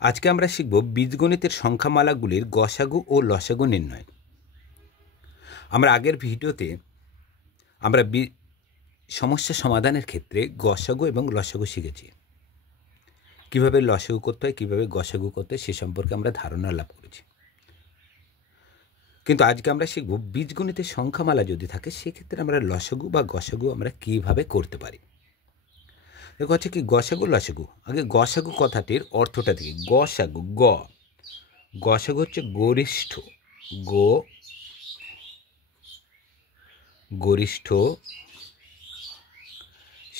আজকে আমরা শিখব বীজগণিতের সংখ্যামালাগুলির গসাগু ও লসাগু নির্ণয়। আমরা আগের ভিডিওতে আমরা সমস্যা সমাধানের ক্ষেত্রে গসাগু এবং লসাগু শিখেছি। কিভাবে লসাগু করতে হয়, কীভাবে গসাগু করতে হয় সে সম্পর্কে আমরা ধারণা লাভ করেছি। কিন্তু আজকে আমরা শিখব বীজগণিতের সংখ্যামালা যদি থাকে সেক্ষেত্রে আমরা লসাগু বা গসাগু আমরা কীভাবে করতে পারি। দেখো হচ্ছে কি গসাগু লসাগু। আগে গসাগু কথাটির অর্থটা দেখি। গসাগু গসাগু হচ্ছে গরিষ্ঠ, গরিষ্ঠ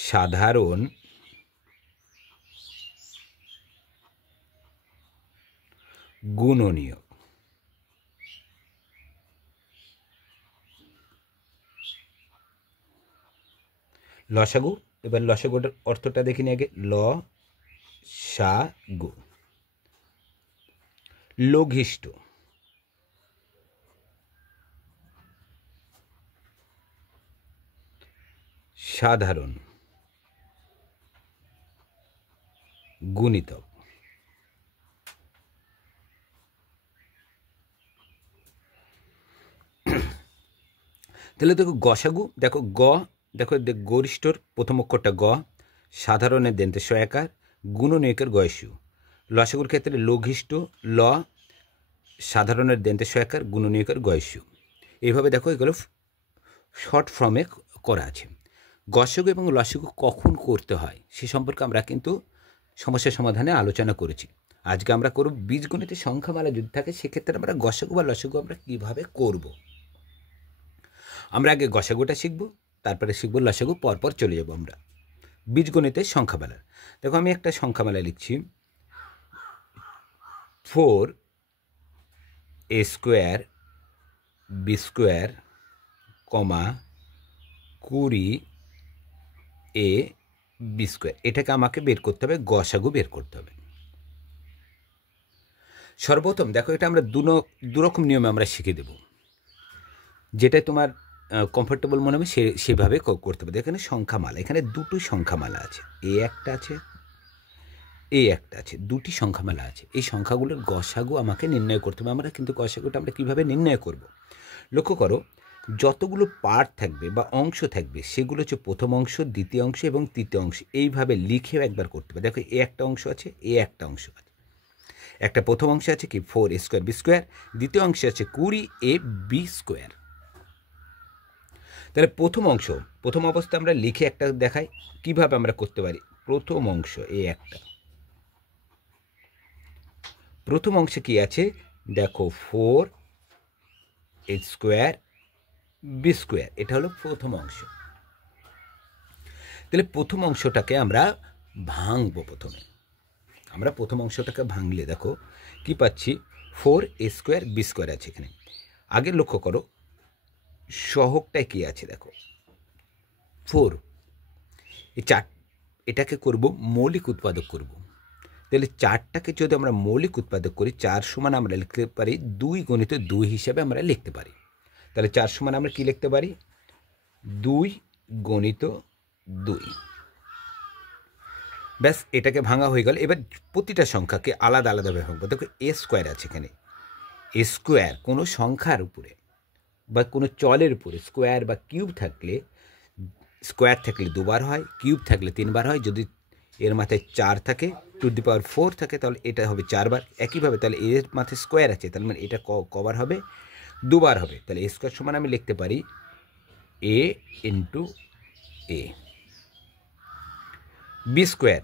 সাধারণ গুণনীয়। লসাগু, এবার লসাগুর অর্থটা দেখিনি আগে। লসাগু লঘিষ্ঠ, সাধারণ গুণিতক। তাহলে দেখো গসাগু, দেখো দেখো গরিষ্ঠর প্রথম অক্ষরটা গ, সাধারণের দেন্তে সয়াকার, গুণনীয়কের গয়সু। লসাগুর ক্ষেত্রে লঘিষ্ঠ ল, সাধারণের দেন্তে সয়াকার, গুণনীয়কের গয়সু। এইভাবে দেখো এগুলো শর্ট ফর্মে করা আছে। গসাগু এবং লসাগু কখন করতে হয় সে সম্পর্কে আমরা কিন্তু সমস্যা সমাধানে আলোচনা করেছি। আজকে আমরা করব বীজগণিতের সংখ্যামালা যদি থাকে সেক্ষেত্রে আমরা গসাগু বা লসাগু আমরা কীভাবে করব। আমরা আগে গসাগুটা শিখব, তারপরে শিখব লসাগু, পরপর চলে যাব আমরা বীজগণিতের সংখ্যামালা। দেখো আমি একটা সংখ্যামালা লিখছি। 4a square B square, 20a B square. এটাকে আমাকে বের করতে হবে, গসাগু বের করতে হবে। সর্বপ্রথম দেখো এটা আমরা দুরকম নিয়মে আমরা শিখে দেব, যেটাই তোমার কমফোর্টেবল মনে হবে সেভাবে করতে হবে। এখানে সংখ্যামালা, এখানে দুটো সংখ্যামালা আছে, এ একটা আছে, এ একটা আছে, দুটি সংখ্যামালা আছে। এই সংখ্যাগুলোর গসাগু আমাকে নির্ণয় করতে হবে। আমরা কিন্তু গসাগুটা আমরা কীভাবে নির্ণয় করব, লক্ষ্য করো। যতগুলো পার্ট থাকবে বা অংশ থাকবে সেগুলো হচ্ছে প্রথম অংশ, দ্বিতীয় অংশ এবং তৃতীয় অংশ। এইভাবে লিখেও একবার করতে হবে। দেখো এ একটা অংশ আছে, এ একটা অংশ আছে। একটা প্রথম অংশ আছে কি 4a স্কোয়ার বি স্কোয়ার, দ্বিতীয় অংশে আছে 20a বি স্কোয়ার। তাহলে প্রথম অবস্থা আমরা লিখে একটা দেখাই কিভাবে আমরা করতে পারি। প্রথম অংশ এ একটা, প্রথম অংশে কি আছে দেখো 4a স্কোয়ার বি স্কোয়ার, এটা হলো প্রথম অংশ। তাহলে প্রথম অংশটাকে আমরা ভাঙবো। আমরা প্রথম অংশটাকে ভাঙলে দেখো কি পাচ্ছি, 4a স্কোয়ার বি স্কোয়ার আছে এখানে। আগে লক্ষ্য করো সহগটায় কি আছে দেখো 4, এই এটাকে করব মৌলিক উৎপাদক করব। তাহলে 4টাকে যদি আমরা মৌলিক উৎপাদক করি, 4 সমান আমরা লিখতে পারি 2 গুণিত 2 হিসাবে আমরা লিখতে পারি। তাহলে 4 সমান আমরা কি লিখতে পারি, 2 গুণিত 2। ব্যাস, এটাকে ভাঙা হয়ে গেল। এবার প্রতিটা সংখ্যাকে আলাদা আলাদাভাবে ভাঙবো। দেখো এ স্কোয়ার আছে এখানে। এ স্কোয়ার কোনো সংখ্যার উপরে বা কোনো চলের উপরে স্কোয়ার বা কিউব থাকলে, স্কোয়ার থাকলে 2 বার হয়, কিউব থাকলে 3 বার হয়। যদি এর মাথায় 4 থাকে, টু দি পাওয়ার 4 থাকে, তাহলে এটা হবে 4 বার। একইভাবে তাহলে এর মাথায় স্কোয়ার আছে, তাহলে মানে এটা কবার হবে, 2 বার হবে। তাহলে এ স্কোয়ার সমান আমি লিখতে পারি এ ইন্টু এ। বি স্কোয়ার,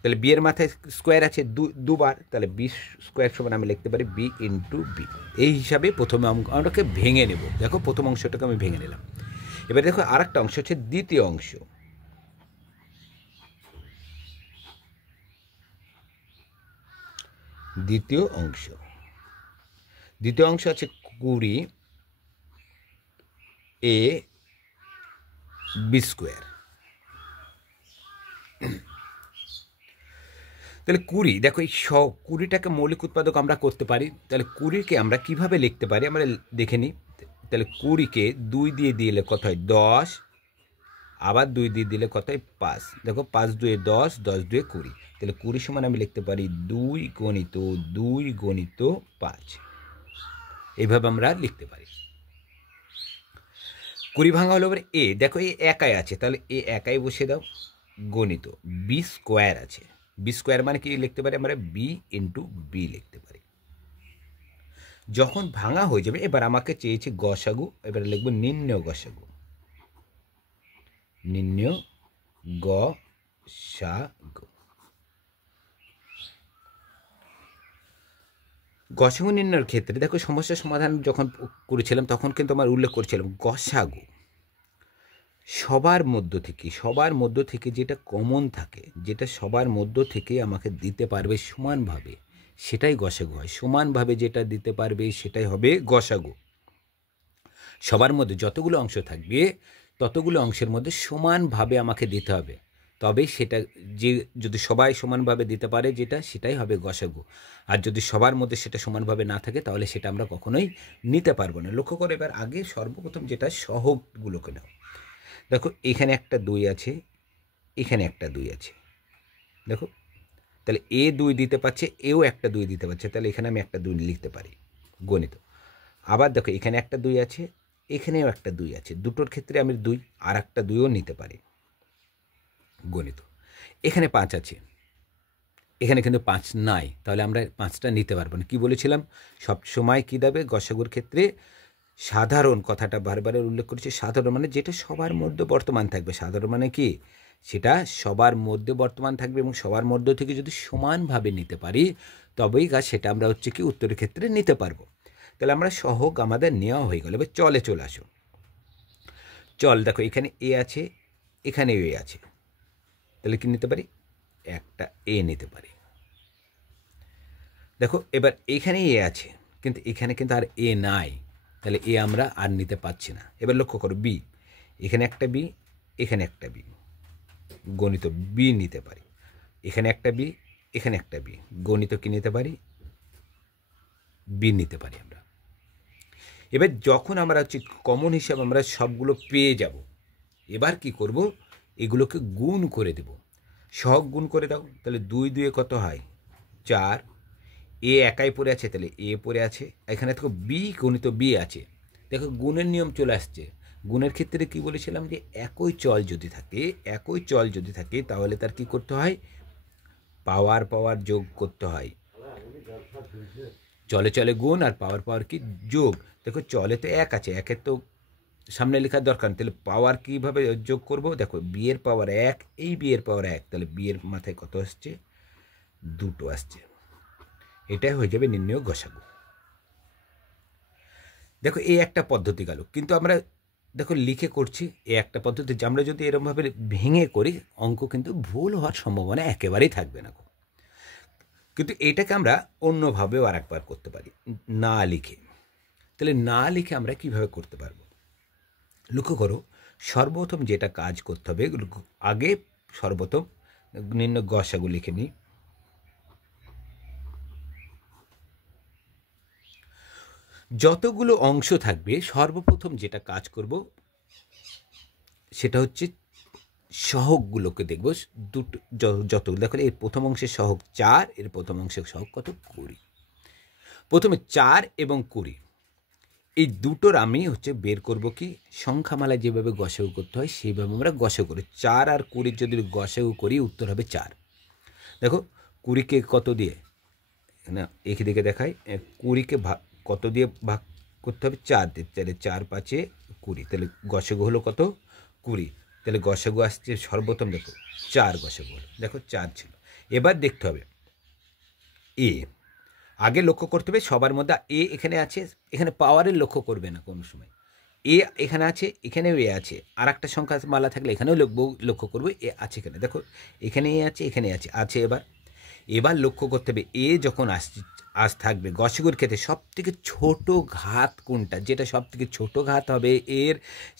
তাহলে বি এর মাথায় স্কোয়ার আছে 2 বার, তাহলে বি স্কোয়ার সমান আমি লিখতে পারি বি ইন্টু বি। এই হিসাবে প্রথমে অংশটাকে ভেঙে নেব। দেখো প্রথম অংশটাকে আমি ভেঙে নিলাম। এবার দেখো আর একটা অংশ হচ্ছে দ্বিতীয় অংশ। দ্বিতীয় অংশ আছে 20a বি স্কোয়ার। তাহলে 20, দেখো এই 20টাকে মৌলিক উৎপাদক আমরা করতে পারি। তাহলে 20কে আমরা কিভাবে লিখতে পারি আমরা দেখে নিই। তাহলে 20কে 2 দিয়ে দিলে কত হয় 10, আবার 2 দিয়ে দিলে কত হয় 5, দেখো 5 2 10, 10 2 20, তাহলে 20 সমান আমি লিখতে পারি 2 গণিত 2 গণিত 5, এইভাবে আমরা লিখতে পারি। 20 ভাঙা হলো এবার এ, দেখো এ একাই আছে, তাহলে এ একাই বসিয়ে দাও, গণিত বি স্কোয়ার আছে, বি স্কোয়ার মানে কি লিখতে পারি আমরা বি ইন্টু বি লিখতে পারি। যখন ভাঙা হয়ে যাবে এবার আমাকে চেয়েছে গসাগু, এবার লিখবো নির্ণয় গসাগু, নির্ণয় গসাগু। গসাগু নির্ণয়ের ক্ষেত্রে দেখো সমস্যার সমাধান যখন করেছিলাম তখন কিন্তু আমার উল্লেখ করেছিলাম গসাগু সবার মধ্য থেকে যেটা কমন থাকে, যেটা সবার মধ্য থেকে আমাকে দিতে পারবে সমানভাবে, সেটাই গসাগু হয়। সমানভাবে যেটা দিতে পারবে সেটাই হবে গসাগু। সবার মধ্যে যতগুলো অংশ থাকবে ততগুলো অংশের মধ্যে সমানভাবে আমাকে দিতে হবে, তবে সেটা যে যদি সবাই সমানভাবে দিতে পারে যেটা, সেটাই হবে গসাগু। আর যদি সবার মধ্যে সেটা সমানভাবে না থাকে তাহলে সেটা আমরা কখনোই নিতে পারবো না। লক্ষ্য করে এবার আগে সর্বপ্রথম যেটা সহগগুলোকে নাও। দেখো এখানে একটা 2 আছে, এখানে একটা 2 আছে, দেখো তাহলে এ 2 দিতে পারছে, এও একটা 2 দিতে পারছে, তাহলে এখানে আমি একটা 2 লিখতে পারি গণিত। আবার দেখো এখানে একটা 2 আছে, এখানেও একটা 2 আছে, দুটোর ক্ষেত্রে আমি 2 আর একটা 2ও নিতে পারি গণিত। এখানে 5 আছে, এখানে কিন্তু 5 নাই, তাহলে আমরা 5টা নিতে পারবো না। কি বলেছিলাম সব সময় কি দেবে গসাগুর ক্ষেত্রে, সাধারণ, কথাটা বারবার উল্লেখ করেছি, সাধারণ মানে যেটা সবার মধ্যে বর্তমান থাকবে। সাধারণ মানে কি, সেটা সবার মধ্যে বর্তমান থাকবে এবং সবার মধ্য থেকে যদি সমানভাবে নিতে পারি তবেই সেটা আমরা হচ্ছে কি উত্তরের ক্ষেত্রে নিতে পারবো। তাহলে আমরা সহগ আমাদের নেওয়া হয়ে গেল। এবার চলে চলে আসো। চল দেখো এখানে এ আছে, এখানে এ আছে, তাহলে কি নিতে পারি, একটা এ নিতে পারি। দেখো এবার এখানে এ আছে, কিন্তু এখানে কিন্তু আর এ নাই, তাহলে এ আমরা আর নিতে পারছি না। এবার লক্ষ্য করো বি, এখানে একটা বি, এখানে একটা বি, গণিত বি নিতে পারি। এখানে একটা বি, এখানে একটা বি, গণিত কি নিতে পারি, বি নিতে পারি আমরা। এবার যখন আমরা হচ্ছে কমন হিসাব আমরা সবগুলো পেয়ে যাব, এবার কি করব, এগুলোকে গুণ করে দেব। সহগ গুণ করে দাও, তাহলে 2 2 কত হয় 4, এ একাই পড়ে আছে, তাহলে এ পড়ে আছে, এখানে দেখো বি গণিত বি আছে। দেখো গুণের নিয়ম চলে আসছে। গুণের ক্ষেত্রে কি বলেছিলাম যে একই চল যদি থাকে তাহলে তার কি করতে হয়, পাওয়ার যোগ করতে হয়। চলে চলে গুণ আর পাওয়ার কি যোগ। দেখো চলে তো 1 আছে, 1-এর তো সামনে লেখার দরকার, তাহলে পাওয়ার কীভাবে যোগ করব, দেখো বি এর পাওয়ার 1, এই বি এর পাওয়ার 1, তাহলে বি এর মাথায় কত আসছে, 2 আসছে। এটাই হয়ে যাবে নির্ণয় গসাগু। দেখো এই একটা পদ্ধতি গেল, কিন্তু আমরা দেখো লিখে করছি এই একটা পদ্ধতি, আমরা যদি এরকমভাবে ভেঙে করি অঙ্ক কিন্তু ভুল হওয়ার সম্ভাবনা একেবারেই থাকবে না। কিন্তু এটাকে আমরা অন্যভাবেও আর একবার করতে পারি, না লিখে। তাহলে না লিখে আমরা কিভাবে করতে পারবো, লক্ষ্য করো সর্বপ্রথম যেটা কাজ করতে হবে, আগে সর্বপ্রথম নির্ণয় গসাগু লিখে নিই। যতগুলো অংশ থাকবে সর্বপ্রথম যেটা কাজ করব সেটা হচ্ছে সহগগুলোকে দেখব, দুটো যতগুলো দেখো এর প্রথম অংশের সহগ 4, এর প্রথম অংশের সহগ কত 20। প্রথমে 4 এবং 20 এই দুটোর আমি হচ্ছে বের করব কি, সংখ্যামালায় যেভাবে গসাগু করতে হয় সেইভাবে আমরা গসাগু করি। 4 আর 20 যদি গসাগু করি উত্তর হবে 4। দেখো 20কে কত দিয়ে, না এদিকে দেখাই, 20কে কত দিয়ে ভাগ করতে হবে, 4 দিয়ে, তাহলে 4 5 20, তাহলে গসাগু হলো কত 20, তাহলে গসাগু আসছে সর্বপ্রথম দেখো 4 গসাগু হলো, দেখো 4 ছিল। এবার দেখতে হবে এ, আগে লক্ষ্য করতে হবে সবার মধ্যে এ এখানে আছে, এখানে পাওয়ারের লক্ষ্য করবে না কোনো সময়, এ এখানে আছে, এখানেও এ আছে, আর একটা সংখ্যা মালা থাকলে এখানেও লক্ষ্য করবো এ আছে এখানে, দেখো এখানে এ আছে, এখানে আছে। এবার লক্ষ্য করতে হবে এ যখন আজ থাকবে গসাগুর ক্ষেত্রে সবথেকে ছোট ঘাত কোনটা, যেটা সবথেকে ছোট ঘাত হবে এর,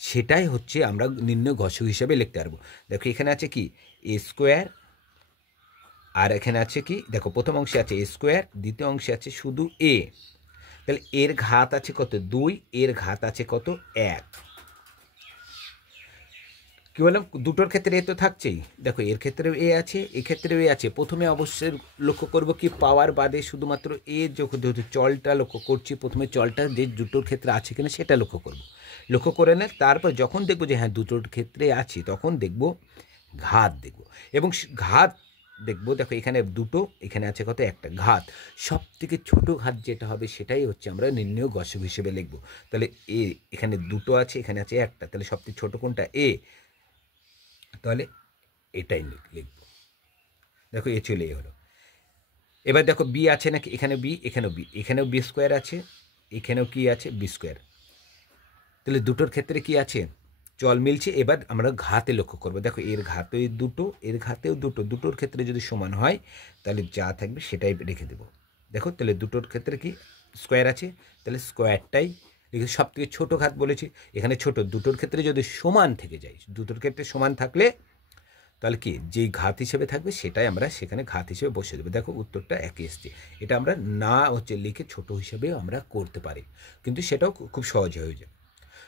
সেটাই হচ্ছে আমরা নির্ণয় গসাগু হিসাবে লিখতে পারবো। দেখো এখানে আছে কি এ স্কোয়ার, আর এখানে আছে কি দেখো প্রথম অংশে আছে এ স্কোয়ার, দ্বিতীয় অংশে আছে শুধু এ, তাহলে এর ঘাত আছে কত 2, এর ঘাত আছে কত 1। কী বললাম, দুটোর ক্ষেত্রে এ তো থাকছেই। দেখো এর ক্ষেত্রেও এ আছে, এক্ষেত্রেও এ আছে। প্রথমে অবশ্যই লক্ষ্য করব কি পাওয়ার বাদে শুধুমাত্র এ যেহেতু চলটা লক্ষ্য করছি, প্রথমে চলটা যে দুটোর ক্ষেত্রে আছে কিনা সেটা লক্ষ্য করব। লক্ষ্য করে না তারপর যখন দেখব যে হ্যাঁ দুটোর ক্ষেত্রে আছে, তখন দেখব ঘাত দেখব। এবং ঘাত দেখব, দেখো এখানে দুটো, এখানে আছে কত, একটা। ঘাত সব থেকে ছোটো ঘাত যেটা হবে সেটাই হচ্ছে আমরা নির্ণয় গসক হিসেবে লিখব। তাহলে এ এখানে দুটো আছে, এখানে আছে একটা, তাহলে সবথেকে ছোটো কোনটা, এ। তাহলে এটাই লিখব। দেখো এ চলে হলো। এবার দেখো বি আছে নাকি, এখানে বি, এখানেও বি, এখানেও বি স্কোয়ার আছে, এখানেও কি আছে, বি স্কোয়ার। তাহলে দুটোর ক্ষেত্রে কি আছে, চল মিলছে। এবার আমরা ঘাতে লক্ষ্য করবো। দেখো এর ঘাতেও দুটো, এর ঘাতেও দুটো, দুটোর ক্ষেত্রে যদি সমান হয় তাহলে যা থাকবে সেটাই রেখে দেবো। দেখো তাহলে দুটোর ক্ষেত্রে কি স্কোয়ার আছে, তাহলে স্কোয়ারটাই লিখে। সব থেকে ছোটো ঘাত বলেছি, এখানে ছোট। দুটোর ক্ষেত্রে যদি সমান থেকে যায়, দুটোর ক্ষেত্রে সমান থাকলে তাহলে কি যেই ঘাত হিসেবে থাকবে সেটাই আমরা সেখানে ঘাত হিসেবে বসে দেবো। দেখো উত্তরটা একই এসছে। এটা আমরা না হচ্ছে লিখে ছোট হিসেবেও আমরা করতে পারি, কিন্তু সেটাও খুব সহজে হয়ে যায়।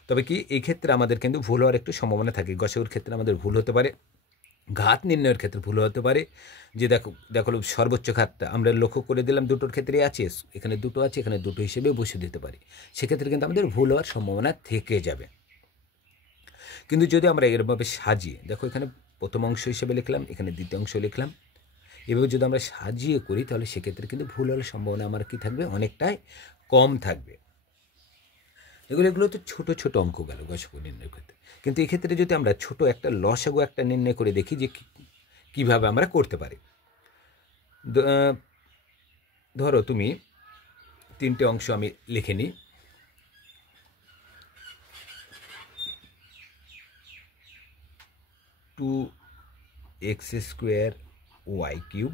তবে কি এই ক্ষেত্রে আমাদের কিন্তু ভুল হওয়ার একটু সম্ভাবনা থাকে। গসকের ক্ষেত্রে আমাদের ভুল হতে পারে, ঘাত নির্ণয়ের ক্ষেত্রে ভুল হতে পারে। যে দেখো দেখো সর্বোচ্চ ঘাতটা আমরা লক্ষ্য করে দিলাম দুটোর ক্ষেত্রে আছে, এখানে দুটো আছে, এখানে দুটো হিসেবে বসে দিতে পারি। সেক্ষেত্রে কিন্তু আমাদের ভুল হওয়ার সম্ভাবনা থেকে যাবে। কিন্তু যদি আমরা এরভাবে সাজিয়ে, দেখো এখানে প্রথম অংশ হিসেবে লিখলাম, এখানে দ্বিতীয় অংশ লিখলাম, এভাবে যদি আমরা সাজিয়ে করি তাহলে সেক্ষেত্রে কিন্তু ভুল হওয়ার সম্ভাবনা আমার কী থাকবে, অনেকটাই কম থাকবে। এগুলো তো ছোটো ছোটো অঙ্ক গেল গসক নির্ণয়ের ক্ষেত্রে। কিন্তু এক্ষেত্রে যদি আমরা ছোট একটা লসাগু একটা নির্ণয় করে দেখি যে কীভাবে আমরা করতে পারি। ধরো তুমি তিনটে অংশ আমি লিখে নিই। 2x square y cube,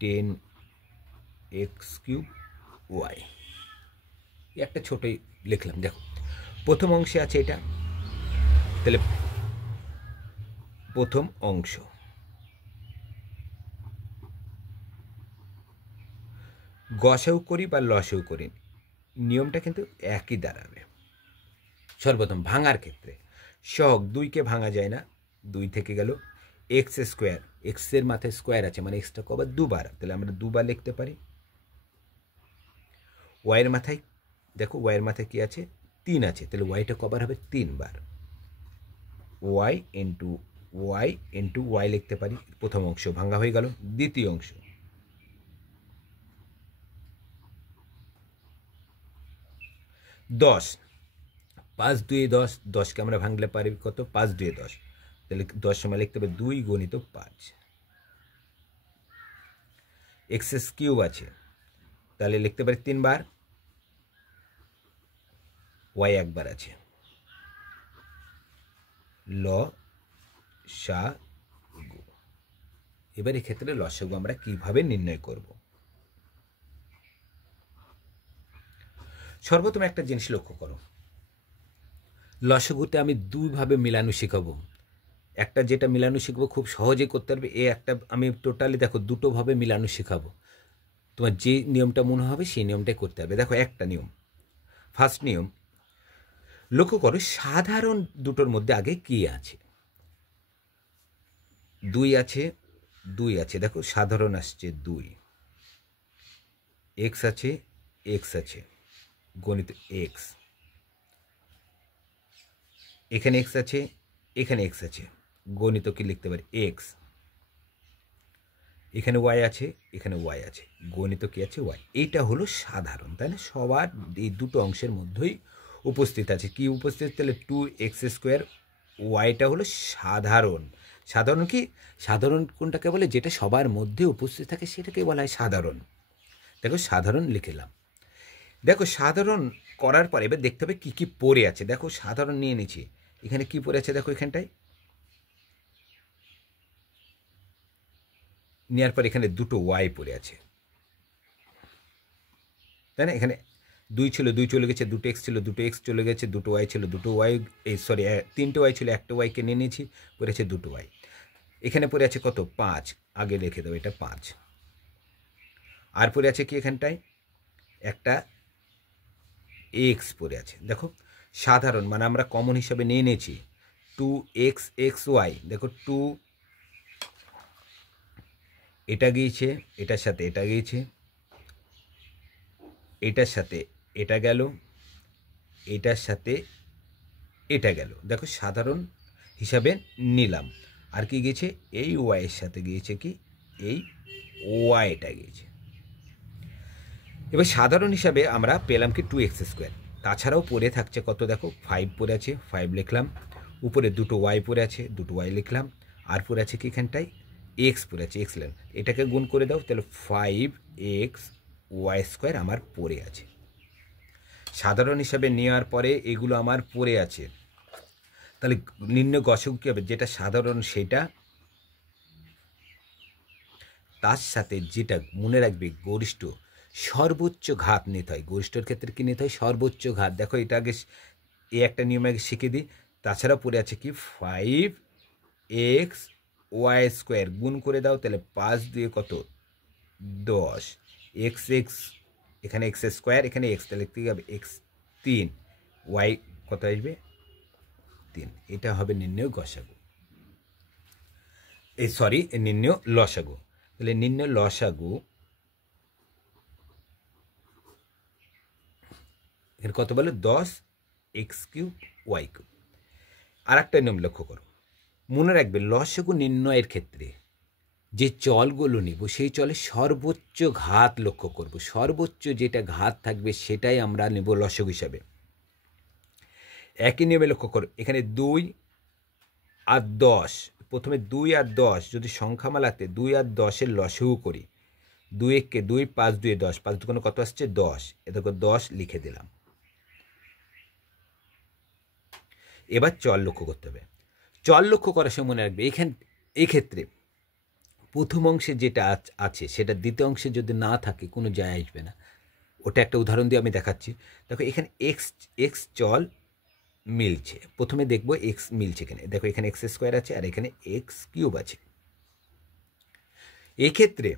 10x cube y, একটা ছোটোই লিখলাম। দেখো প্রথম অংশে আছে এটা, তাহলে প্রথম অংশ গসাউ করি বা লসাউ করি, নিয়মটা কিন্তু একই দাঁড়াবে। সর্বপ্রথম ভাঙার ক্ষেত্রে সহগ দুইকে ভাঙা যায় না, দুই থেকে গেল এক্স স্কোয়ার, এক্সের মাথায় স্কোয়ার আছে মানে এক্সটা কবার দুবার, তাহলে আমরা দুবার লিখতে পারি। ওয়াইয়ের মাথায় দেখো, ওয়াইয়ের মাথায় কি আছে, 3 আছে, তাহলে ওয়াইটা কবার হবে, 3 বার। Y into Y into Y লিখতে পারি। প্রথম অংশ ভাঙা হয়ে গেল। দ্বিতীয় অংশ 10, 5 2 10, 10কে আমরা ভাঙলে পারি কত, 5 2 10, তাহলে 10 সময় লিখতে হবে 2 গুণিত 5। এক্স কিউব আছে, তাহলে লিখতে পারি 3 বার। ওয়াই একবার আছে। লসাগু। এবার এক্ষেত্রে লসাগু আমরা কিভাবে নির্ণয় করব। সর্বপ্রথম একটা জিনিস লক্ষ্য করো, লসাগুতে আমি দুইভাবে মিলানো শেখাবো। একটা যেটা মিলানো শিখবো খুব সহজেই করতে পারবে, একটা আমি টোটালি দেখো দুটোভাবে মিলানো শেখাবো। তোমার যে নিয়মটা মনে হবে সেই নিয়মটাই করতে হবে। দেখো একটা নিয়ম, ফার্স্ট নিয়ম লক্ষ্য করো, সাধারণ দুটোর মধ্যে আগে কি আছে, 2 আছে, 2 আছে। দেখো সাধারণ আসছে 2, এক্স আছে, এক্স আছে, গণিত এক্স, এখানে এক্স আছে, এখানে এক্স আছে, গণিত কি লিখতে পারি এক্স। এখানে ওয়াই আছে, এখানে ওয়াই আছে, গণিত কি আছে ওয়াই। এইটা হলো সাধারণ, তাই না? সবার এই দুটো অংশের মধ্যেই উপস্থিত আছে কি উপস্থিত, তাহলে 2x স্কোয়ার ওয়াইটা হলো সাধারণ। সাধারণ কি, সাধারণ কোনটাকে বলে, যেটা সবার মধ্যে উপস্থিত থাকে সেটাকে বলা হয় সাধারণ। দেখো সাধারণ লিখলাম। দেখো সাধারণ করার পরে এবার দেখতে হবে কী কী পড়ে আছে। দেখো সাধারণ নিয়ে নিচ্ছি, এখানে কি পড়ে আছে দেখো, এখানটায় নেওয়ার পর এখানে দুটো ওয়াই পড়ে আছে, তাই না? এখানে 2 ছিল, 2 চলে গেছে, দুটো এক্স ছিল, দুটো এক্স চলে গেছে, দুটো ওয়াই ছিল, দুটো ওয়াই, এই সরি 3টে ওয়াই ছিল, একটা ওয়াইকে নিয়ে নিয়েছি, পড়ে আছে দুটো ওয়াই। এখানে পড়ে আছে কত, 5, আগে লিখে দেবো এটা 5। আর পড়ে আছে কি এখানটায় একটা এক্স পড়ে আছে। দেখো সাধারণ মানে আমরা কমন হিসাবে নিয়ে নিয়েছি 2xxy, দেখো 2 এটা গিয়েছে, এটার সাথে এটা গিয়েছে, এটার সাথে এটা গেল, এটার সাথে এটা গেল, দেখো সাধারণ হিসাবে নিলাম। আর কি গিয়েছে, এই ওয়াইয়ের সাথে গিয়েছে কি এই ওয়াইটা গিয়েছে। এবার সাধারণ হিসাবে আমরা পেলাম কি 2x²। তাছাড়াও পড়ে থাকছে কত, দেখো 5 পড়ে আছে, 5 লিখলাম, উপরে দুটো ওয়াই পড়ে আছে, দুটো ওয়াই লিখলাম, আর পড়ে আছে কি এখানটায় এক্স পড়ে আছে, এক্স লিখলাম। এটাকে গুণ করে দাও, তাহলে 5xy² আমার পড়ে আছে। সাধারণ হিসাবে নেওয়ার পরে এগুলো আমার পড়ে আছে, তাহলে নির্ণয় গসাগু কী হবে, যেটা সাধারণ সেটা, তার সাথে যেটা মনে রাখবে গরিষ্ঠ সর্বোচ্চ ঘাত নিতে হয়। গরিষ্ঠর ক্ষেত্রে কী নিতে হয়, সর্বোচ্চ ঘাত। দেখো এটা আগে এই একটা নিয়ম আগে শিখে দিই। তাছাড়া পড়ে আছে কি 5xy² গুণ করে দাও, তাহলে 5 দিয়ে কত 10, x এখানে x², এখানে x, তাহলে কী হবে x 3, y কত আসবে 3। এটা হবে নির্ণয় গসাগু, নির্ণয় লসাগু। তাহলে নির্ণয় লসাগু এখানে কত বলে 10x³ y³। আর একটা নিয়ম লক্ষ্য করো, মনে রাখবে লসাগু নির্ণয়ের ক্ষেত্রে যে চলগুলো নিব সেই চলের সর্বোচ্চ ঘাত লক্ষ্য করব। সর্বোচ্চ যেটা ঘাত থাকবে সেটাই আমরা নেব লসাগু হিসাবে। একই নিয়মে লক্ষ্য করো, এখানে 2 আর 10, প্রথমে 2 আর 10 যদি সংখ্যামালাতে 2 আর 10-এর লসাগু করি, 2 1 2, 5 2 10, 5 2 কত আসছে 10, এ দেখো 10 লিখে দিলাম। এবার চল লক্ষ্য করতে হবে। চল লক্ষ্য করার সময় মনে রাখবে এই ক্ষেত্রে প্রথম অংশে যেটা আছে সেটা দ্বিতীয় অংশে যদি না থাকে কোনো যায় আসবে না। ওটা একটা উদাহরণ দিয়ে আমি দেখাচ্ছি। দেখো এখানে এক্স চল মিলছে, প্রথমে দেখবো এক্স মিলছে এখানে, দেখো এখানে x² আছে আর এখানে x³ আছে। এক্ষেত্রে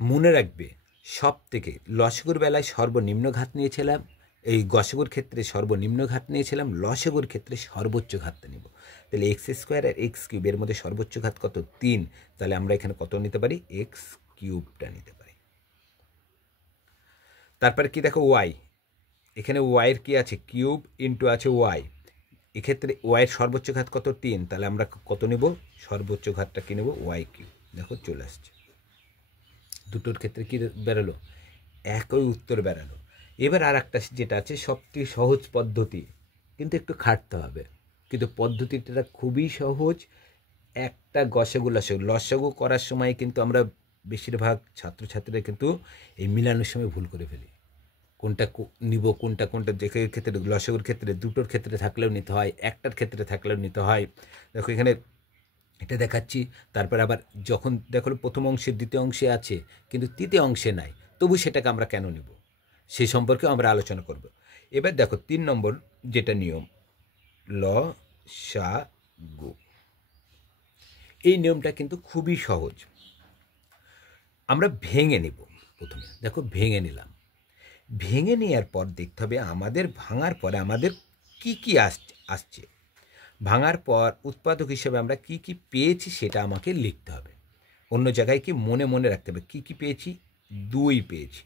মনে রাখবে সব থেকে লসাগুর বেলায় সর্বনিম্ন ঘাত নিয়েছিলাম, এই গসাগুর ক্ষেত্রে সর্বনিম্ন ঘাত নিয়েছিলাম, লসাগুর ক্ষেত্রে সর্বোচ্চ ঘাতটা নিব। তাহলে x² আর x³ এর মধ্যে সর্বোচ্চ ঘাত কত 3, তাহলে আমরা এখানে কত নিতে পারি x³ নিতে পারি। তারপরে কি দেখো ওয়াই, এখানে ওয়াইয়ের কি আছে কিউব ইন্টু আছে ওয়াই, এক্ষেত্রে ওয়াইয়ের সর্বোচ্চ ঘাত কত 3, তাহলে আমরা কত নিব সর্বোচ্চ ঘাতটা কি নেব y³। দেখো চলে আসছে, দুটোর ক্ষেত্রে কি বেরোলো একই উত্তর বেরালো। এবার আর একটা যেটা আছে সবথেকে সহজ পদ্ধতি, কিন্তু একটু খাটতে হবে, কিন্তু পদ্ধতিটা খুবই সহজ। একটা গসাগু লসাগু করার সময় কিন্তু আমরা বেশিরভাগ ছাত্রছাত্রীরা কিন্তু এই মিলানোর সময় ভুল করে ফেলি, কোনটা নিব কোনটা দেখে ক্ষেত্রে লসাগুর ক্ষেত্রে দুটোর ক্ষেত্রে থাকলেও নিতে হয়, একটার ক্ষেত্রে থাকলেও নিতে হয়। দেখো এখানে এটা দেখাচ্ছি, তারপর আবার যখন দেখো প্রথম অংশে দ্বিতীয় অংশে আছে কিন্তু তৃতীয় অংশে নাই, তবু সেটাকে আমরা কেন নেব সেই সম্পর্কে আমরা আলোচনা করব। এবার দেখো 3 নম্বর যেটা নিয়ম লসাগু, এই নিয়মটা কিন্তু খুবই সহজ। আমরা ভেঙে নেব, প্রথমে দেখো ভেঙে নিলাম, ভেঙে নেওয়ার পর দেখতে হবে আমাদের ভাঙার পরে আমাদের কি কি আসছে, ভাঙার পর উৎপাদক হিসেবে আমরা কি কি পেয়েছি সেটা আমাকে লিখতে হবে। অন্য জায়গায় কি মনে রাখতে হবে কি কি পেয়েছি, 2 পেয়েছি,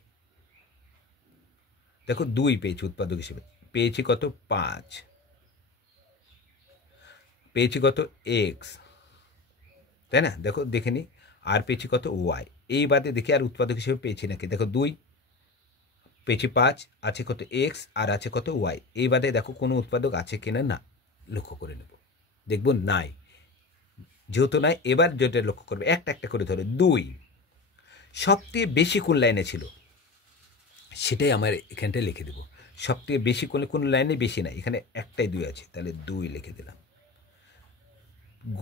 দেখো 2 পেয়েছি উৎপাদক হিসেবে, পেয়েছি কত 5, পেয়েছি কত x, তাই না, দেখো দেখে নি, আর পেয়েছি কত y। এই বাদে দেখি আর উৎপাদক হিসেবে পেয়েছি নাকি, দেখো 2 পেয়েছি, 5 আছে কত x আর আছে কত y। এই বাদে দেখো কোনো উৎপাদক আছে কিনা না লক্ষ্য করে নেব, দেখবো নাই, যেহেতু নাই এবার যেটা লক্ষ্য করবে একটা একটা করে ধরে 2 সবথেকে বেশি কোন লাইনে ছিল সেটাই আমার এখানটায় লিখে দেবো। সবথেকে বেশি কোন লাইনে বেশি নাই, এখানে একটাই 2 আছে, তাহলে 2 লিখে দিলাম।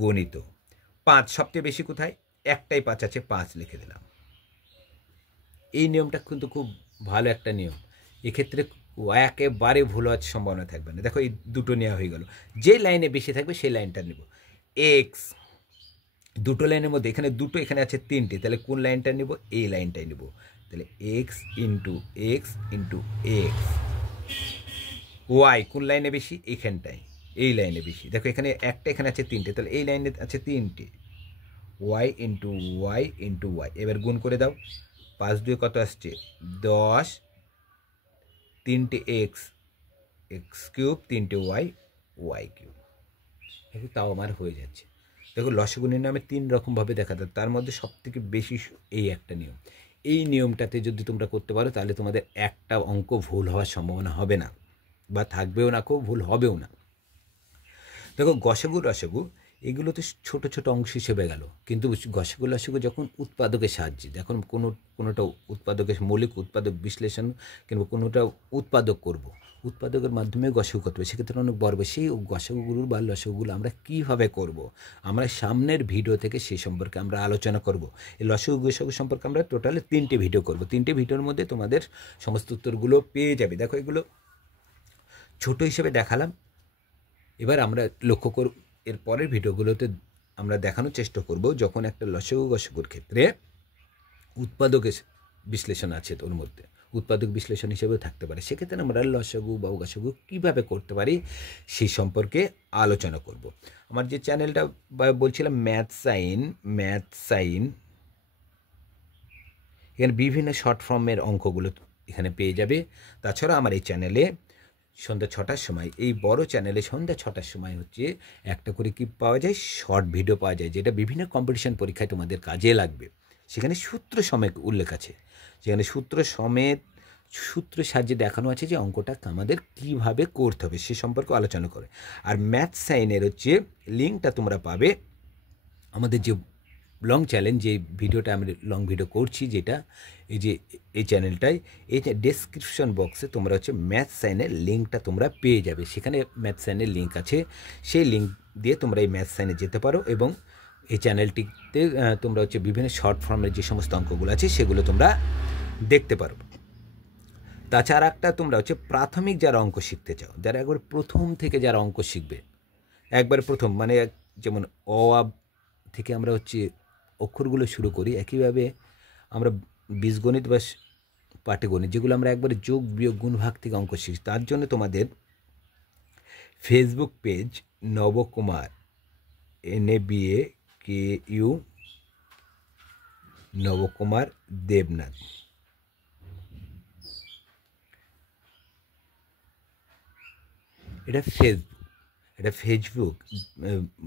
গণিত 5 সবথেকে বেশি কোথায়, একটাই 5 আছে, 5 লিখে দিলাম। এই নিয়মটা কিন্তু খুব ভালো একটা নিয়ম, এক্ষেত্রে একেবারে ভুল হওয়ার সম্ভাবনা থাকবে না। দেখো এই দুটো নেওয়া হয়ে গেল, যে লাইনে বেশি থাকবে সেই লাইনটা নেব। এক্স দুটো লাইনের মধ্যে এখানে দুটো, এখানে আছে 3টে, তাহলে কোন লাইনটা নেব, এই লাইনটাই নেব। তাহলে x into x into x, y কোন লাইনে বেশি? এইখানটায়, এই লাইনে বেশি। দেখো এখানে একটা, এখানে আছে তিনটে, তাহলে এই লাইনে আছে তিনটে। Y into Y into y, এবার গুণ করে দাও। 5 2 কত আসছে? 10, 3টে এক্স, এক্স কিউব, 3টে ওয়াই, ওয়াই কিউব। দেখো তাও আমার হয়ে যাচ্ছে। দেখো লসাগু নির্ণয় 3 রকমভাবে দেখা যায়, তার মধ্যে সবথেকে বেশি এই একটা নিয়ম। এই নিয়মটাতে যদি তোমরা করতে পারো তাহলে তোমাদের একটা অঙ্ক ভুল হওয়ার সম্ভাবনা হবে না, বা থাকবেও না, খুব ভুল হবেও না। দেখো গসাগু রসাগু এগুলো তো ছোট ছোট অংশ হিসেবে গেল, কিন্তু গসাগু লসাগু যখন উৎপাদকের সাহায্যে, যখন কোনোটা উৎপাদকের মৌলিক উৎপাদক বিশ্লেষণ কিংবা কোনোটা উৎপাদক করব, উৎপাদকের মাধ্যমে গসাগু করতে হবে, সেক্ষেত্রে অনেক বড়। সেই গসাগুগুলো বা লসাগুগুলো আমরা কীভাবে করব, আমরা সামনের ভিডিও থেকে সেই সম্পর্কে আমরা আলোচনা করব। এই লসাগু গসাগু সম্পর্কে আমরা টোটালি 3টে ভিডিও করব। 3টে ভিডিওর মধ্যে তোমাদের সমস্ত উত্তরগুলো পেয়ে যাবে। দেখো এগুলো ছোট হিসেবে দেখালাম, এবার আমরা লক্ষ্য করব এর পরের ভিডিওগুলোতে আমরা দেখানোর চেষ্টা করব যখন একটা লসাগু গসাগুর ক্ষেত্রে উৎপাদকের বিশ্লেষণ আছে, তোর মধ্যে উৎপাদক বিশ্লেষণ হিসেবেও থাকতে পারে, সেক্ষেত্রে আমরা লসাগু বা গসাগু কীভাবে করতে পারি সেই সম্পর্কে আলোচনা করব। আমার যে চ্যানেলটা বলছিলাম ম্যাথ সাইন, এখানে বিভিন্ন শর্ট ফর্মের অঙ্কগুলো এখানে পেয়ে যাবে। তাছাড়া আমার এই চ্যানেলে সন্ধ্যা 6টার সময়, এই বড় চ্যানেলে সন্ধ্যা 6টার সময় হচ্ছে একটা করে কি পাওয়া যায়, শর্ট ভিডিও পাওয়া যায়, যেটা বিভিন্ন কম্পিটিশন পরীক্ষায় তোমাদের কাজে লাগবে। সেখানে সূত্র সমেত উল্লেখ আছে, সেখানে সূত্রের সাহায্যে দেখানো আছে যে অঙ্কটা আমাদের কীভাবে করতে হবে সে সম্পর্কে আলোচনা করে। আর ম্যাথ সাইনের হচ্ছে লিঙ্কটা তোমরা পাবে আমাদের যে লং চ্যালেঞ্জ, যে ভিডিওটা আমি লং ভিডিও করছি, যেটা এই যে এই চ্যানেলটায়, এই যে ডেসক্রিপশন বক্সে তোমরা হচ্ছে ম্যাথ সাইনের লিঙ্কটা তোমরা পেয়ে যাবে। সেখানে ম্যাথ সাইনের লিঙ্ক আছে, সেই লিঙ্ক দিয়ে তোমরা এই ম্যাথ সাইনে যেতে পারো এবং এই চ্যানেলটিতে তোমরা হচ্ছে বিভিন্ন শর্ট ফর্মের যে সমস্ত অঙ্কগুলো আছে সেগুলো তোমরা দেখতে পারো। তাছাড়া একটা তোমরা হচ্ছে প্রাথমিক যারা অঙ্ক শিখতে চাও, যারা একবার প্রথম থেকে যারা অঙ্ক শিখবে, একবার প্রথম মানে যেমন অ আ থেকে আমরা হচ্ছে অক্ষরগুলো শুরু করি, একইভাবে আমরা বীজগণিত বা পাটিগণিত যেগুলো আমরা একবারে যোগ বিয়োগ গুণ ভাগ থেকে অঙ্ক শিখি, তার জন্য তোমাদের Facebook page Nabakumar NABAKU Nabakumar Debnath, এটা ফেসবুক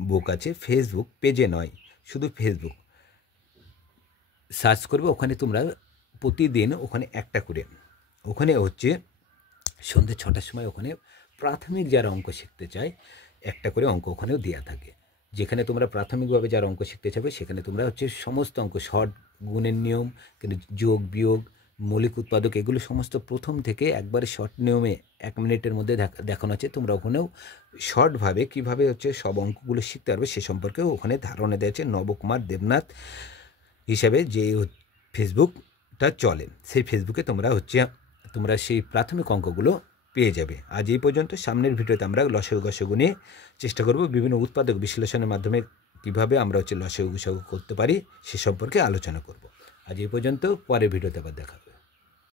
বুক আছে, ফেসবুক পেজে নয়, শুধু ফেসবুক সার্চ করবে, ওখানে তোমরা প্রতিদিন ওখানে একটা করে, ওখানে হচ্ছে সন্ধ্যে 6টার সময় ওখানে প্রাথমিক যারা অঙ্ক শিখতে চায় একটা করে অঙ্ক ওখানেও দেওয়া থাকে, যেখানে তোমরা প্রাথমিকভাবে যারা অঙ্ক শিখতে চাবে সেখানে তোমরা হচ্ছে সমস্ত অঙ্ক, শর্ট গুণের নিয়ম, কিন্তু যোগ বিয়োগ, মৌলিক উৎপাদক, এগুলো সমস্ত প্রথম থেকে একবারে শর্ট নিয়মে 1 মিনিটের মধ্যে দেখানো আছে। তোমরা ওখানেও শর্টভাবে কীভাবে হচ্ছে সব অঙ্কগুলো শিখতে পারবে সে সম্পর্কেও ওখানে ধারণা দিয়েছে নবকুমার দেবনাথ হিসাবে যে ফেসবুকটা চলে, সেই ফেসবুকে তোমরা সেই প্রাথমিক অঙ্কগুলো পেয়ে যাবে। আজ এই পর্যন্ত। সামনের ভিডিওতে আমরা লসাগু গসাগু নিয়ে চেষ্টা করব বিভিন্ন উৎপাদক বিশ্লেষণের মাধ্যমে কীভাবে আমরা হচ্ছে লসাগু গসাগু করতে পারি সে সম্পর্কে আলোচনা করব। আজ এই পর্যন্ত, পরের ভিডিওতে আবার দেখা হবে।